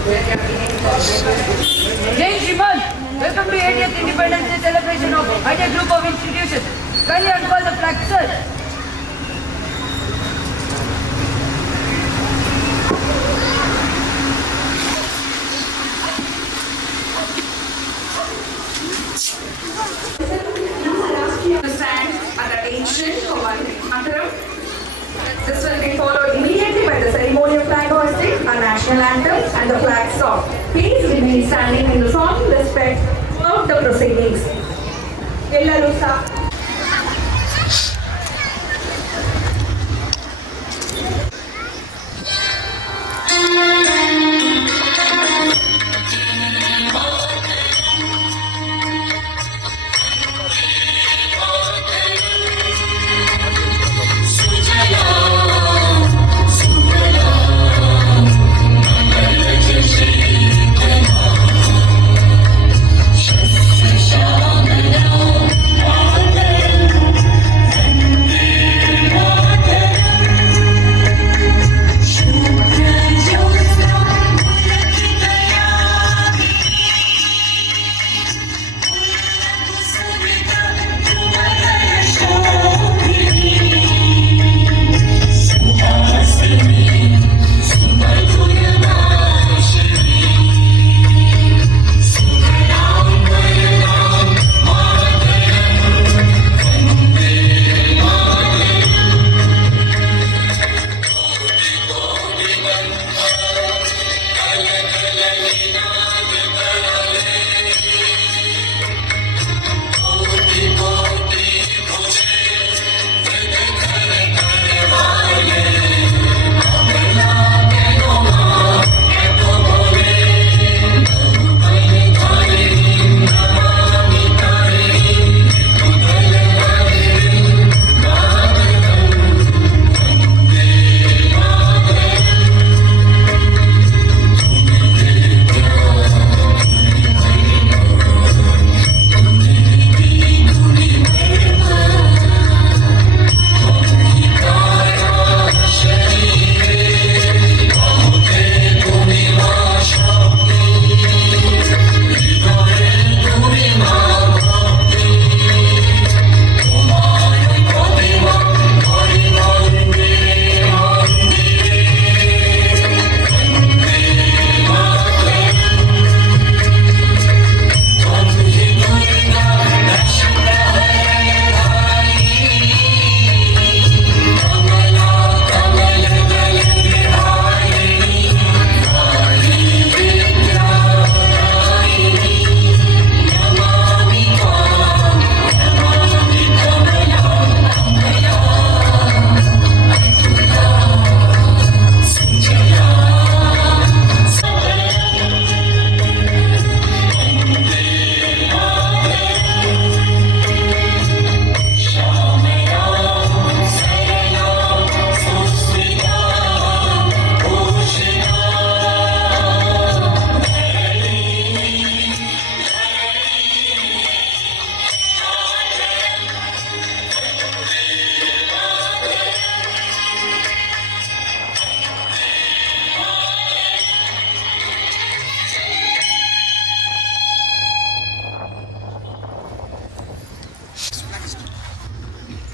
Jai Shriman, welcome to 80th Independence Day celebration of IDEA Group of Institutions. Kindly unfurl the flag, sir. Stand at attention for 1 minute. This will be followed immediately by the ceremonial flag hoisting, our national anthem, and the flag song. Please remain standing in the solemn respect of the proceedings. ಎಲ್ಲರೂ ಸಹ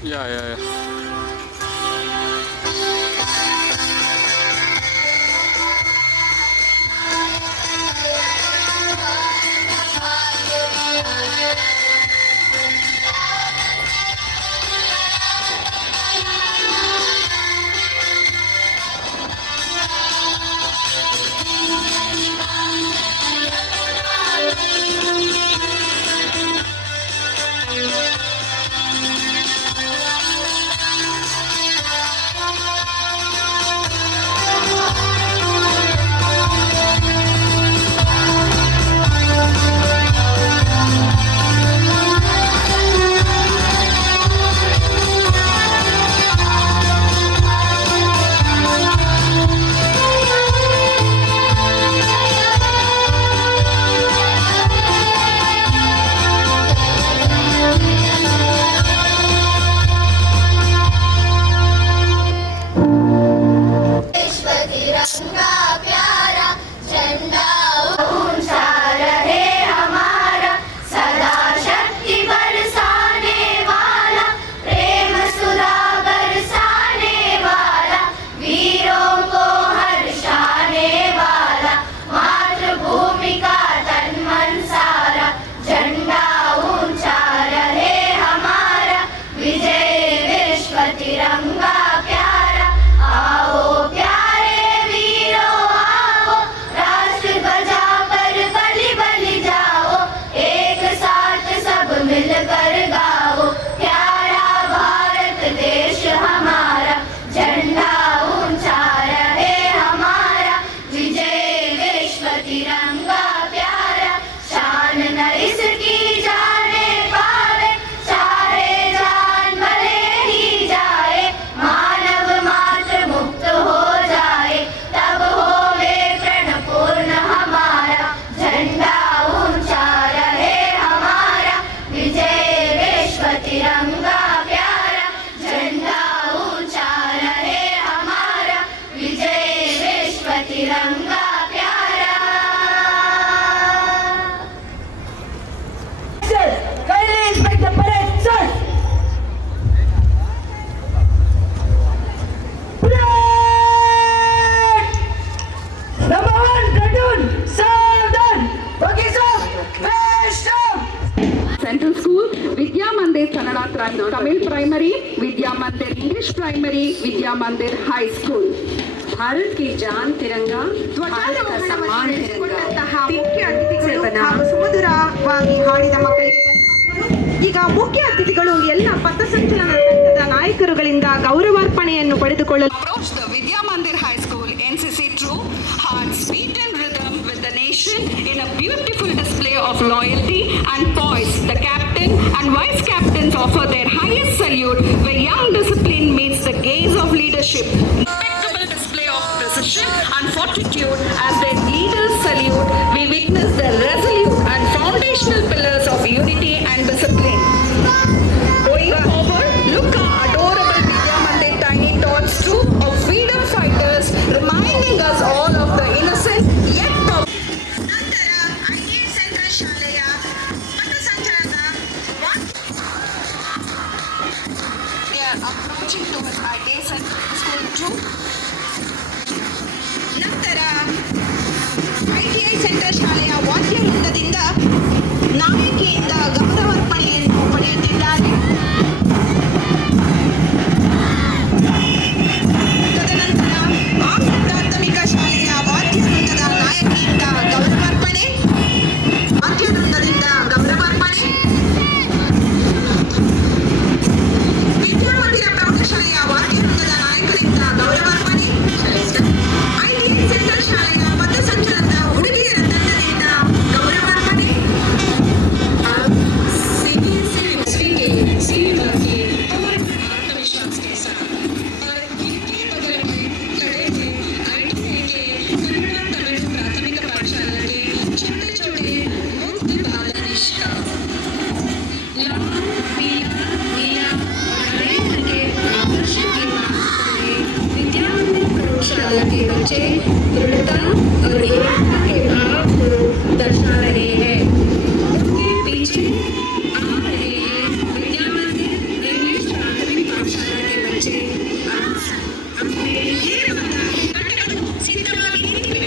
Yeah. विश्व तिरंगा प्यारा झंडा Tamil Primary, Vidya Mandir English Primary, Vidya Mandir High School. Bharat की जान तिरंगा, भारत का सम्मान तिरंगा. ಮುಖ್ಯ ಅತಿಥಿಗಳು ಹಾಗೂ ಸುಮಧುರವಾಗಿ ಹಾಡಿದ ಮಕ್ಕಳಿಗೆ ಧನ್ಯವಾದಗಳು. ಈಗ ಮುಖ್ಯ ಅತಿಥಿಗಳು ಎಲ್ಲ ಪಥಸಂಚಲನ ತಂಡದ ನಾಯಕರುಗಳಿಂದ ಗೌರವಾರ್ಪಣೆಯನ್ನು ಪಡೆದುಕೊಳ್ಳಲು Approach the Vidya Mandir High School NCC troop, hearts beat in rhythm with the nation in a beautiful display of loyalty and poise. The captain and vice captains offer their highest salute where young discipline meets the gaze of leadership. Respectable display of precision and fortitude as their leaders salute, we witness the resolute and foundational pillars of unity and discipline. Going forward, look our adorable Vidya Mandir tiny tots troop of freedom fighters, reminding us all of the innocent yet ನಂತರ IAS central ಶಾಲೆಯ ಪಥಸಂಚಲನ they are approaching towards ITS and school troop. ನಂತರ ITI centre ಶಾಲೆಯ ವಾದ್ಯ ವೃಂದದಿಂದ ನಾಯಕಿಯಿಂದ ಗೌರವಾರ್ಪಣೆಯನ್ನು ಪಡೆಯುತ್ತಿದ್ದಾರೆ. ತದನಂತರ ಆಂಗ್ಲ ಪ್ರಾಥಮಿಕ ಶಾಲೆಯ ವಾದ್ಯ ವೃಂದದ ನಾಯಕಿಯಿಂದ ಗೌರವಾರ್ಪಣೆ, ವಾದ್ಯ ವೃಂದದಿಂದ ಗೌರವಾರ್ಪಣೆ, ವಿದ್ಯಾಮಂದಿರ ಪ್ರೌಢಶಾಲೆಯ ವಾದ್ಯ ವೃಂದದ ನಾಯಕರಿಂದ ಗೌರವಾರ್ಪಣೆ, ಐಟಿಐ ಸೆಂಟ್ರಲ್ ಶಾಲೆಯ ಪಥಸಂಚಲನದ ಹುಡುಗಿಯರ ತಂಡದಿಂದ ಗೌರವಾರ್ಪಣೆ, आत्मविश्वास के साथ और इनके बगल में खड़े थे ITI के कन्नड़ तमिल प्राथमिक पाठशाला के छोटे छोटे मुग्ध बालनिश का लाल पीला नीला और हरे रंग के आदर्श की बात करें. विद्या मंदिर प्रयोगशाला के बच्चे दृढ़ता और एकता के भाव को दर्शा रहे हैं. उनके पीछे आ रहे हैं विद्या मंदिर इंग्लिश प्राथमिक पाठशाला के बच्चे. अपने ये ತಂಡಗಳು ಸಿದ್ಧವಾಗಿ ನಿಂತಿವೆ.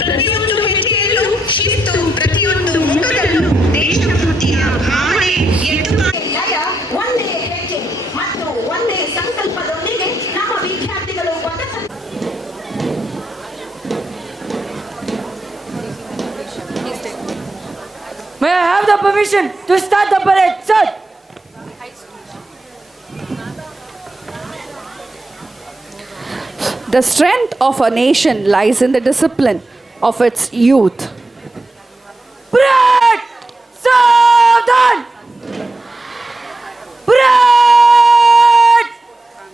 ಪ್ರತಿಯೊಂದು ಹೆಜ್ಜೆಯಲ್ಲೂ ಶಿಸ್ತು, ಪ್ರತಿಯೊಂದು ಮುಖದಲ್ಲೂ ದೇಶಭಕ್ತಿಯ ಭಾವನೆ ಎದ್ದು ಲಯ ಒಂದೇ ಹೆಜ್ಜೆ ಮತ್ತು ಒಂದೇ ಸಂಕಲ್ಪದೊಂದಿಗೆ ನಮ್ಮ ವಿದ್ಯಾರ್ಥಿಗಳು May I have the permission to start the parade, sir? The strength of a nation lies in the discipline of its youth. Parade! Savan! Parade!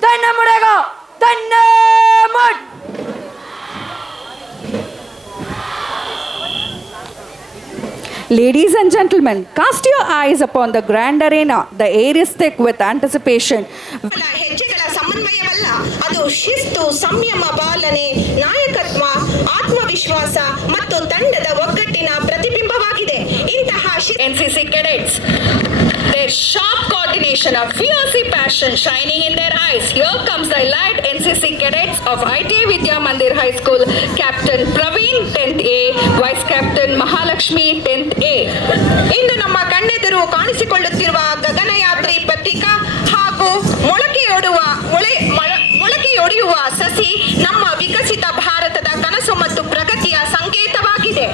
Danna mudega! Danna mud! Ladies and gentlemen, cast your eyes upon the grand arena. The air is thick with anticipation. ಹೆಜ್ಜೆಗಳ ಸಮನ್ವಯವಲ್ಲ, ಅದು ಶಿಸ್ತು, ಸಂಯಮ ಪಾಲನೆ, ನಾಯಕತ್ವ, ಆತ್ಮವಿಶ್ವಾಸ ಮತ್ತು ತಂಡದ ಒಗ್ಗಟ್ಟಿನ ಪ್ರತಿಬಿಂಬವಾಗಿದೆ. ಇಂತಹ NCC cadets, their sharp coordination, a fierce passion shining in their eyes. Here comes the elite NCC cadets of ITI Vidya Mandir High School, Captain Praveen 10th A, Vice Captain Mahalakshmi 10th A. ಇಂದು ನಮ್ಮ ಕಣ್ಣೆದುರು ಕಾಣಿಸಿಕೊಳ್ಳುತ್ತಿರುವ ಗಗನಯಾತ್ರಿ ಪತ್ರಿಕಾ ಹಾಗೂ ಮೊಳಕೆಯೊಡೆಯುವ ಸಸಿ ನಮ್ಮ ವಿಕಸಿತ ಭಾರತದ ಕನಸು ಮತ್ತು ಪ್ರಗತಿಯ ಸಂಕೇತವಾಗಿದೆ.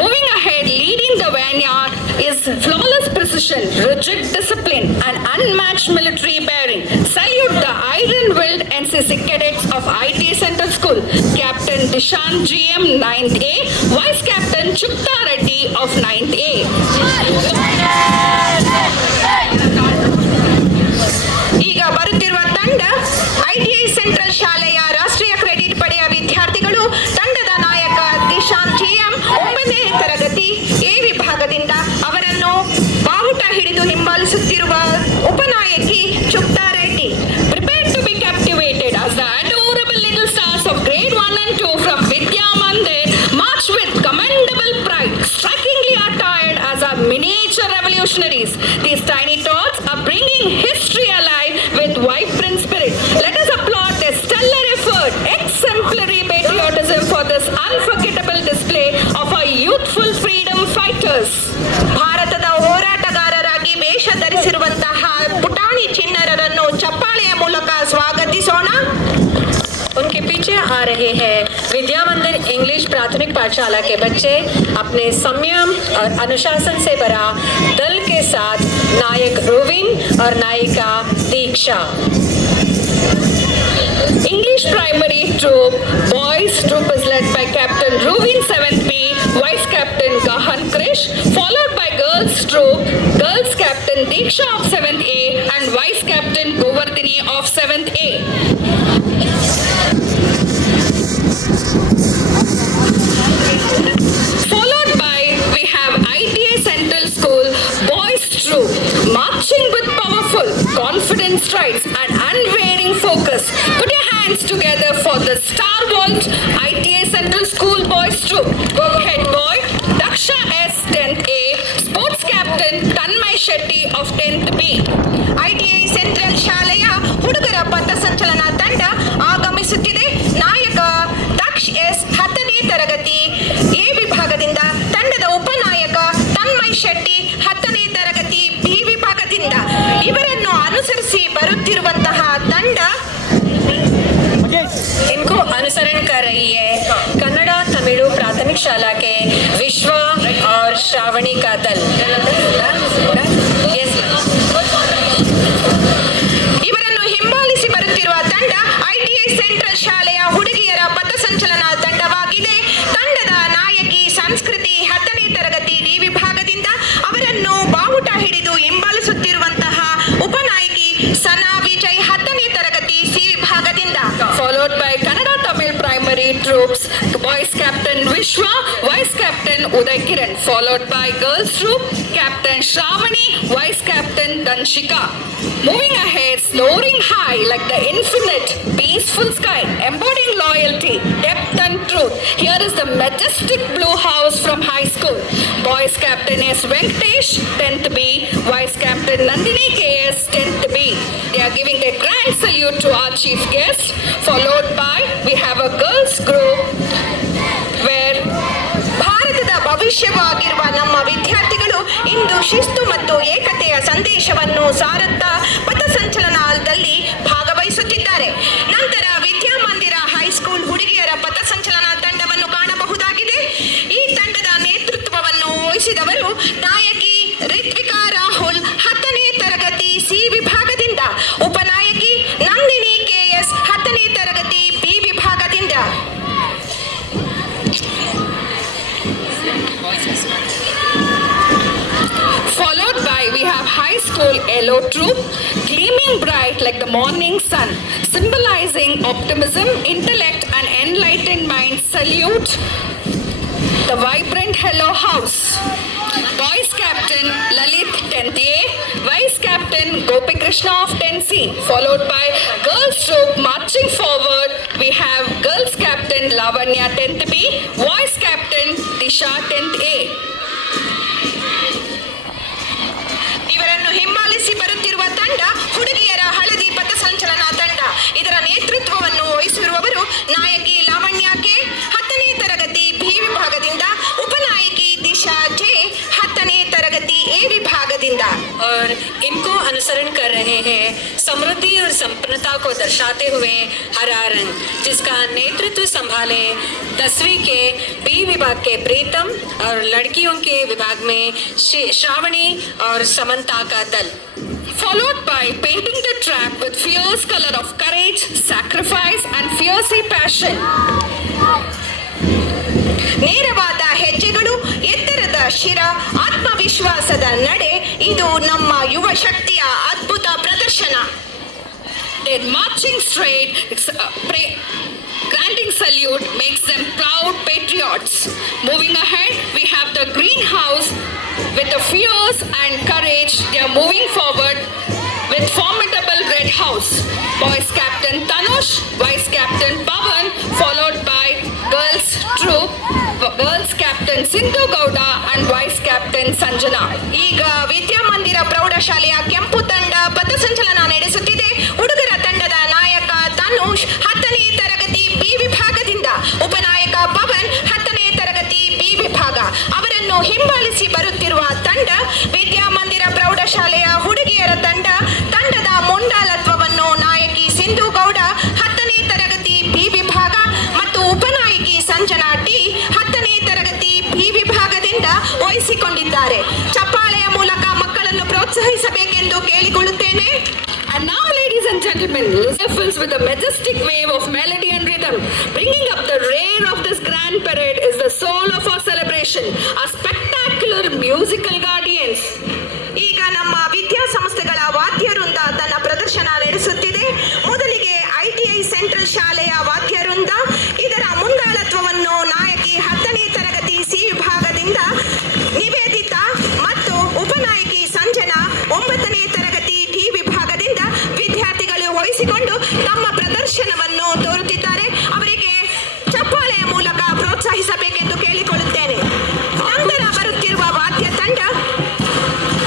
Moving ahead, leading the vanguard is flawless precision, rigid discipline, and unmatched military bearing. Salute the iron-willed NCC cadets of IT Central School, Captain Dishan GM 9th A, Vice Captain Chukta Reddy of 9th A. ಈಗ ಬರುತ್ತಿರುವ ತಂಡ ITI central ಶಾಲೆಯ ರಾಷ್ಟ್ರೀಯ ಕ್ರೆಡಿಟ್ ಪಡೆಯ ವಿದ್ಯಾರ್ಥಿಗಳು. ತಂಡದ ನಾಯಕ ದಿಶಾಂತ್ ಜಿಎಂ 9ನೇ ತರಗತಿ ಎ ವಿಭಾಗದಿಂದ ಅವರನ್ನು ಬಾವುಟ ಹಿಡಿದು ಹಿಂಬಾಲಿಸುತ್ತಿರುವ ಉಪನಾಯಕಿ ಚುಕ್ತಾ Reddy. Prepare to be captivated as the adorable little stars of grade 1 and 2 from Vidya Mandir march with commendable pride, strikingly attired as a miniature आ रहे हैं। विद्या मंदिर इंग्लिश प्राथमिक पाठशाला के बच्चे अपने संयम और अनुशासन से भरा दल के साथ नायक रोविन और नायिका दीक्षा। English primary troop, boys troop is led by Captain Ruvin 7th B, Vice Captain Gahan Krish, followed by girls troop, girls Captain Diksha of 7th A and Vice Captain Govardhini of 7th A. Followed by we have ITA Central School boys troop, marching with powerful, confident strides and unwavering focus. Put your hands together for the Star Vault ITA Central School boys troop. Head boy Daksha S 10th A, sports captain Tanmay Shetty of 10th B. ITA Central ಶಾಲೆಯ ಹುಡುಗರ ಪಥಸಂಚಲನ ತಂಡ ಆಗಮಿಸುತ್ತಿದೆ. ನಾಯಕ ದಕ್ಷ್ ಎಸ್ 10ನೇ ತರಗತಿ ಎ ವಿಭಾಗದಿಂದ, ತಂಡದ ಉಪನಾಯಕ ತನ್ಮಯ್ ಶೆಟ್ಟಿ 10ನೇ ತರಗತಿ ಬಿ ವಿಭಾಗದಿಂದ. ಇವರನ್ನು ಅನುಸರಿಸಿ ಬರುತ್ತಿರುವಂತಹ ತಂಡ इनको अनुसरण कर रही है कन्नड़ा तमिल प्राथमिक शाला के विश्वा और श्रावणी का दल. ಇವರನ್ನು ಹಿಂಬಾಲಿಸಿ ಬರುತ್ತಿರುವ ತಂಡ ಐಟಿಐ ಸೆಂಟ್ರಲ್ ಶಾಲೆಯ ಹುಡುಗಿಯರ ಪಥಸಂಚಲನ ತಂಡವಾಗಿದೆ. ತಂಡದ ನಾಯಕಿ ಸಂಸ್ಕೃತಿ 10ನೇ ತರಗತಿ ಡಿ ವಿಭಾಗದಿಂದ, ಅವರನ್ನು ಬಾವುಟ ಹಿಡಿದು ಹಿಂಬಾಲಿಸುತ್ತಿರುವಂತಹ ಉಪನಾಯಕಿ ಸನಾ ವಿಜಯ್ 10ನೇ ತರಗತಿ ಸಿ ವಿಭಾಗದಿಂದ. Followed by Kannada Tamil primary troops, boys captain Vishwa, vice captain Uday Kiran. Followed by girls troop, captain Shravani, vice captain Danshika. Moving ahead, soaring high like the infinite, peaceful sky, embodying loyalty, depth and truth. Here is the majestic blue house from high school. Boys captain is Venkatesh, 10th B, vice captain Nandini KS, 10th B. They are giving a grand salute to our chief guest. Followed by, we have a girls group where ಭಾರತದ ಭವಿಷ್ಯವಾಗಿರುವ ನಮ್ಮ ವಿದ್ಯಾರ್ಥಿಗಳು ಇಂದು ಶಿಸ್ತು ಮತ್ತು ಏಕತೆಯ ಸಂದೇಶವನ್ನು ಸಾರುತ್ತಾ ಪಥಸಂಚಲನದಲ್ಲಿ ಭಾಗವಹಿಸುತ್ತಿದ್ದಾರೆ. ನಂತರ ವಿದ್ಯಾಮಂದಿರ ಹೈಸ್ಕೂಲ್ ಹುಡುಗಿಯರ ಪಥಸಂಚಲನ ತಂಡವನ್ನು ಕಾಣಬಹುದಾಗಿದೆ. ಈ ತಂಡದ ನೇತೃತ್ವವನ್ನು ವಹಿಸಿದವರು ನಾಯಕಿ ರಿತ್ವಿಕಾ ರಾಹುಲ್ 10ನೇ ತರಗತಿ ಸಿ ವಿಭಾಗದಿಂದ, ಉಪನಾಯಕಿ ನಂದಿನಿ ಕೆಎಸ್ 10ನೇ ತರಗತಿ ಬಿ ವಿಭಾಗದಿಂದ. Followed by we have high school yellow troop, gleaming bright like the morning sun, symbolizing optimism, intellect and enlightened mind. Salute the vibrant Hello House. Boys captain Lalit 10th A, vice captain Gopi Krishna of 10th C. Followed by girls troop marching forward, we have girls captain Lavanya 10th B, vice captain Disha 10th A. ಇವರನ್ನು ಹಿಂಬಾಲಿಸಿ ಬರುತ್ತಿರುವ ತಂಡ ಹುಡುಗಿಯರ ಹಳದಿ ಪಥಸಂಚಲನ ತಂಡ. ಇದರ ನೇತೃತ್ವವನ್ನು ವಹಿಸಿರುವವರು ನಾಯಕಿ ಲಾವಣ್ಯ ಕೆ 10ನೇ ತರಗತಿ ಬಿ ವಿಭಾಗದಿಂದ, ಉಪನಾಯಕಿ ದಿಶಾ ಜೆ 10ನೇ ತರಗತಿ ಎ ವಿಭಾಗದಿಂದ. और इनको अनुसरण कर रहे हैं समृद्धि और संपन्नता को दर्शाते हुए हरा रंग, जिसका नेतृत्व संभाले 10वीं के बी विभाग के प्रीतम और लड़कियों के विभाग में श्रावणी और समंता का दल. Followed by painting the track with fierce color of courage, sacrifice and fierce passion. ನೇರವಾದ ಹೆಜ್ಜೆಗಳು, ಎತ್ತರದ ಶಿರ, ಆತ್ಮವಿಶ್ವಾಸದ ನಡೆ, ಇದು ನಮ್ಮ ಯುವ ಶಕ್ತಿಯ ಅದ್ಭುತ ಪ್ರದರ್ಶನ. Their marching straight, granting salute makes them proud patriots. Moving ahead, we have the greenhouse with the fierce and courage. They are moving forward with formidable red house. Boys captain Tanush, vice captain Pavan, followed by girls troop, girls captain Sindhu Gowda and vice captain Sanjana. ಈಗ ವಿದ್ಯಾಮಂದಿರ ಪ್ರೌಢಶಾಲೆಯ ಕೆಂಪು ತಂಡ ಪಥಸಂಚಲನ ನಡೆಸುತ್ತಿದೆ. ಹುಡುಗರ ತಂಡದ ನಾಯಕ ತನುಷ್ 10ನೇ ತರಗತಿ ಬಿ ವಿಭಾಗದಿಂದ, ಉಪನಾಯಕ ಪವನ್ 10ನೇ ತರಗತಿ ಬಿ ವಿಭಾಗ. ಅವರನ್ನು ಹಿಂಬಾಲಿಸಿ ಬರುತ್ತಿರುವ ತಂಡ ವಿದ್ಯಾಮಂದಿರ ಪ್ರೌಢಶಾಲೆಯ ಹುಡುಗಿಯರ ತಂಡ. ತಂಡದ ಮುಂದಾಳತ್ವವನ್ನು ನಾಯಕಿ ಸಿಂಧು ಗೌಡ 10ನೇ ತರಗತಿ ಬಿ ವಿಭಾಗ gentlemen, fills with a majestic wave of melody and rhythm. Bringing up the rear of this grand parade is the soul of our celebration, our spectacular musical guardians. ಈಗ ನಮ್ಮ ವಿದ್ಯಾಸಂಸ್ಥೆಗಳ ವಾದ್ಯವೃಂದ ತನ್ನ ಪ್ರದರ್ಶನ ನಡೆಸುತ್ತಿದೆ. ಮೊದಲಿಗೆ ITI ಸೆಂಟ್ರಲ್ ಶಾಲೆಯ ವಾದ್ಯವೃಂದ, ಇದರ ಮುಂದಾಳತ್ವವನ್ನು ನಾಯಕಿ 10ನೇ ತರಗತಿ ಸಿ ವಿಭಾಗದಿಂದ ನಿವೇದಿತಾ ಮತ್ತು ಉಪನಾಯಕಿ ಸಂಜನಾ 9ನೇ ತರಗತಿ ಡಿ ವಿಭಾಗದಿಂದ ವಿದ್ಯಾರ್ಥಿಗಳು ವಹಿಸಿಕೊಂಡು ತಮ್ಮ ಪ್ರದರ್ಶನವನ್ನು ತೋರುತ್ತಿದ್ದಾರೆ. ಅವರಿಗೆ ಚಪ್ಪಾಳೆಯ ಮೂಲಕ ಪ್ರೋತ್ಸಾಹಿಸಬೇಕೆಂದು ಕೇಳಿಕೊಳ್ಳುತ್ತೇನೆ. ನಂತರ ಬರುತ್ತಿರುವ ವಾದ್ಯ ತಂಡ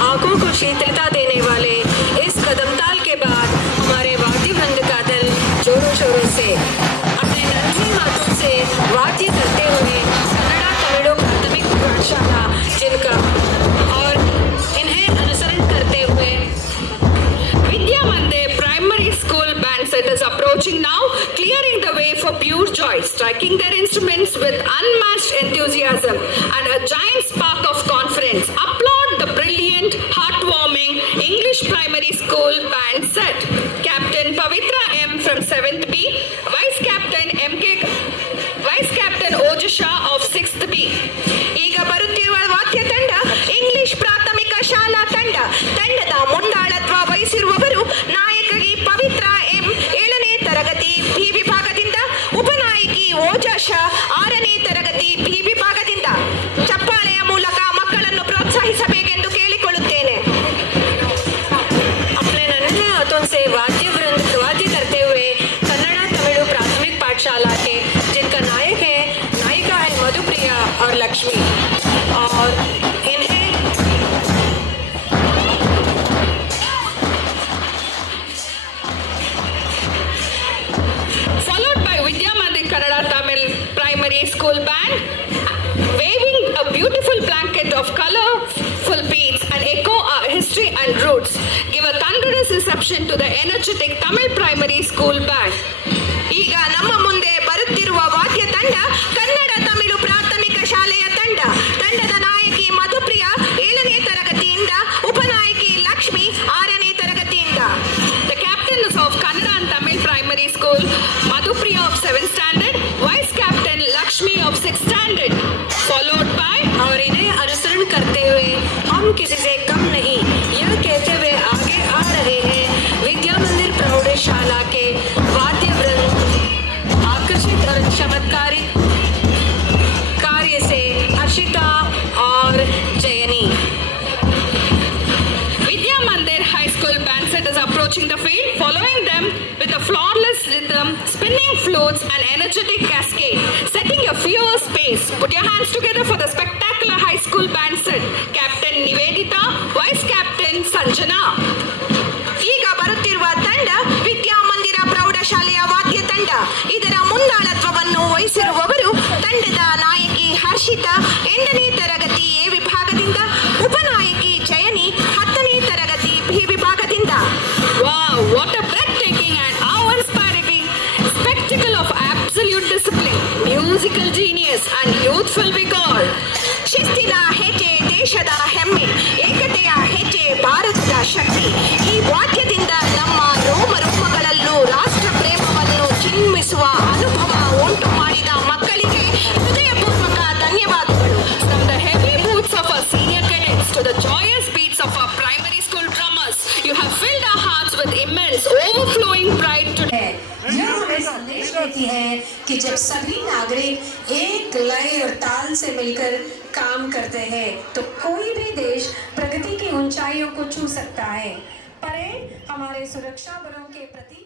आंखों को शीतलता देने वाले इस कदम ताल के बाद हमारे वाद्य वृंद का दल जोरों शोरों से अपने नन्ही हाथों से वाद्य करते हुए कन्नड़ा तमिल प्राथमिक पाठशाला जिनका और इन्हें अनुसरण करते हुए विद्या मंदिर primary school band set is approaching now, clearing the way for pure joy, striking their instruments with unmatched enthusiasm and a giant spark of confidence. Applaud the brilliant, heartwarming English primary school band set. Captain Pavitra M from 7th B, Vice Captain Ojasha of 6th B. ಈಗ ಬರುತ್ತಿರುವ ವಾದ್ಯ ತಂಡ ಇಂಗ್ಲಿಷ್ ಪ್ರಾಥಮಿಕ ಶಾಲಾ ತಂಡ. ತಂಡದ ಮುಂದಾಳತ್ವ ವಹಿಸಿರುವವರು ನಾಯಕಿ ಪವಿತ್ರ ಎಂ 7ನೇ ತರಗತಿ ಬಿ ವಿಭಾಗದಿಂದ, ಉಪನಾಯಕಿ ಓಜಾಶ 6ನೇ ತರಗತಿ ಬಿ ವಿಭಾಗದಿಂದ. ಚಪ್ಪಾಳೆಯ ಮೂಲಕ ಮಕ್ಕಳನ್ನು ಪ್ರೋತ್ಸಾಹಿಸಬೇಕೆಂದು ಕೇಳಿಕೊಳ್ಳುತ್ತೇನೆ. अपने नन्हे हाथों से वाद्य करते हुए कन्नड़ा तमिल प्राथमिक पाठशाला के जिनका नायिका है मधुप्रिया और लक्ष्मी, और इन्हें followed by Vidya Mandir Kannada Tamil Primary School Band, waving a beautiful blanket of colorful beads and echo our history and roots, give a thunderous reception to the energetic Tamil Primary School Band. ಈಗ ನಮ್ಮ ಮುಂದೆ ಬರುತ್ತಿರುವ ವಾದ್ಯ ತಂಡ ಕನ್ನಡ ತಮಿಳು ಪ್ರಾಥಮಿಕ ಶಾಲೆಯ ತಂಡ. ತಂಡದ ನಾಯಕಿ ಮಧುಪ್ರಿಯಾ 7ನೇ ತರಗತಿಯಿಂದ, ಉಪನಾಯಕಿ ಲಕ್ಷ್ಮಿ 6ನೇ ತರಗತಿಯಿಂದ. The captains of Kannada and Tamil Primary School, Madhupriya of 7th standard, Vice Captain Lakshmi of 6th standard, followed by और इन्हें अनुसरण करते हुए हम किसी से कम नहीं, यह कहते हुए आगे आ रहे हैं विद्या मंदिर प्रौढ़शाला के वाद्य वृंद, आकर्षित और चमत्कारी कार्य से हर्षिता और जयनी. Vidya Mandir High School band set is approaching the field, following them with a flawless rhythm, spinning floats and energetic cascade, setting a fierce pace. Put your hands together for the spectacular high school band set. Captain Nivedita, Vice Captain Sanjana. ಈಗ ಬರುತ್ತಿರುವ ತಂಡ ವಿದ್ಯಾಮಂದಿರ ಪ್ರೌಢಶಾಲೆಯ ವಾದ್ಯ ತಂಡ. ಇದರ ಮುಂದಾಳತ್ವವನ್ನು ವಹಿಸಿರುವವರು ತಂಡದ ನಾಯಕಿ ಹರ್ಷಿತಾ 8ನೇ ತರಗತಿ ಎ ವಿಭಾಗದಿಂದ, ಉಪನಾಯಕಿ ಜಯನಿ 10ನೇ ತರಗತಿ ಬಿ ವಿಭಾಗದಿಂದ. Wow, what a breathtaking and awe-inspiring spectacle of absolute discipline, musical genius and youthful vigor. ಶಿಸ್ತಿನ ಹೆಜ್ಜೆ ದೇಶದ ಹೆಮ್ಮೆ, ಏಕತೆಯ ಹೆಜ್ಜೆ ಭಾರತದ ಶಕ್ತಿ. ಈ ವಾದ್ಯದಿಂದ ನಮ್ಮ ರೋಮಗಳಲ್ಲೂ ರಾಷ್ಟ್ರ ಪ್ರೇಮವನ್ನು ಚಿಮ್ಮಿಸುವ ಅನುಭವ ಉಂಟು ಮಾಡಿದ ಮಕ್ಕಳಿಗೆ ಹೃದಯಪೂರ್ವಕ ಧನ್ಯವಾದಗಳು. From the heavy boots of our senior cadets to the joyous beats of our primary school drummers, you have filled our hearts with immense, overflowing pride today. यह हमें संदेश देती है कि जब सभी नागरिक एक लय और ताल से मिलकर काम करते हैं तो कोई भी देश प्रगति की ऊंचाइयों को छू सकता है. परेड हमारे सुरक्षा बलों के प्रति